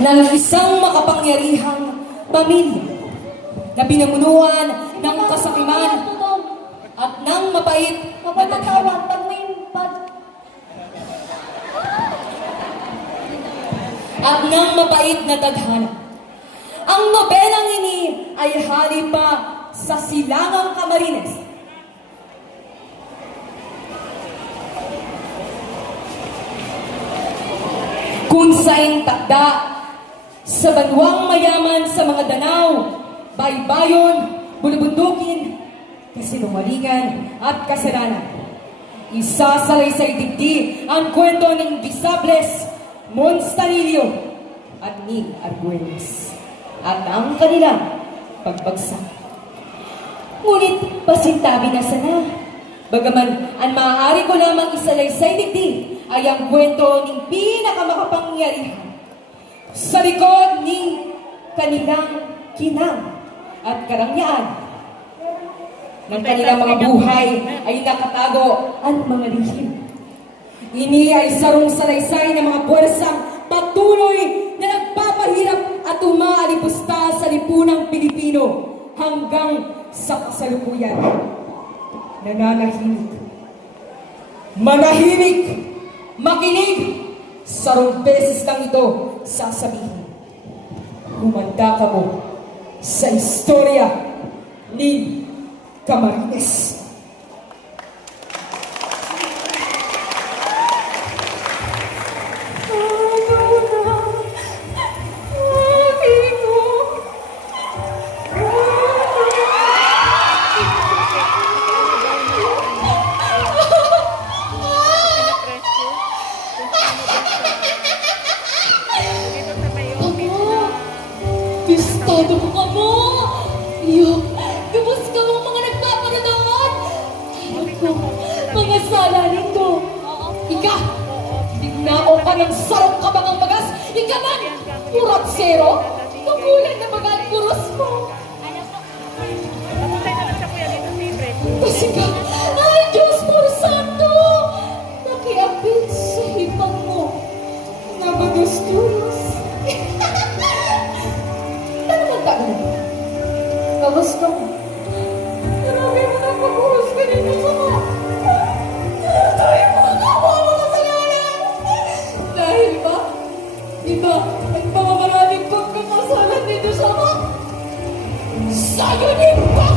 ng isang makapangyarihang pamilya na pinamunuan ng kasakiman at ng mapait na tadhana. Ang nobelang ini ay hali pa sa Silangang Camarines. Kung saan takda sa banwang mayaman sa mga danaw, baybayon, bulubundukin, kasinungalingan at kasalanan. Isasalaysay digdi ang kwento ng Disables, Monstanillo at ni Arguelles at ang kanilang pagbagsak. Ngunit pasintabi na sana. Bagaman ang maaari ko lamang isalaysay digdi ay ang kwento ng pinakamakapangyarihan sa likod ng kanilang kinang at karangyaan ng kanilang mga buhay ay nakatago ang mga lihim. Ini ay sarong salaysay ng mga puwersang patuloy na nagpapahirap at umaalipusta sa lipunang Pilipino hanggang sa kasalukuyan. Nananahimik, manahimik, makinig, sarong beses lang ito sasabihin. Humanda ka mo sa istorya ni Camarines. Todo mo ka mo! Iyo, gabos ka mo mga nagpaparadaan! Ako, mga sala nito! Ika! Dignao ka ng sarong kabangang bagas! Ika man! Purat zero! Kukulan na bagang puros mo! Kasi ka! Ay, Diyos por santo! Nakiapit sa hipang mo! Nabagastos! Kagusto ko. Marami mo na pag-uhus ka dito sa mga. Dahil mo na kawa mo kasalanan. Dahil ba? Diba, nagpamamaraming pagkakasalan dito sa mga. Sa'yo din ba?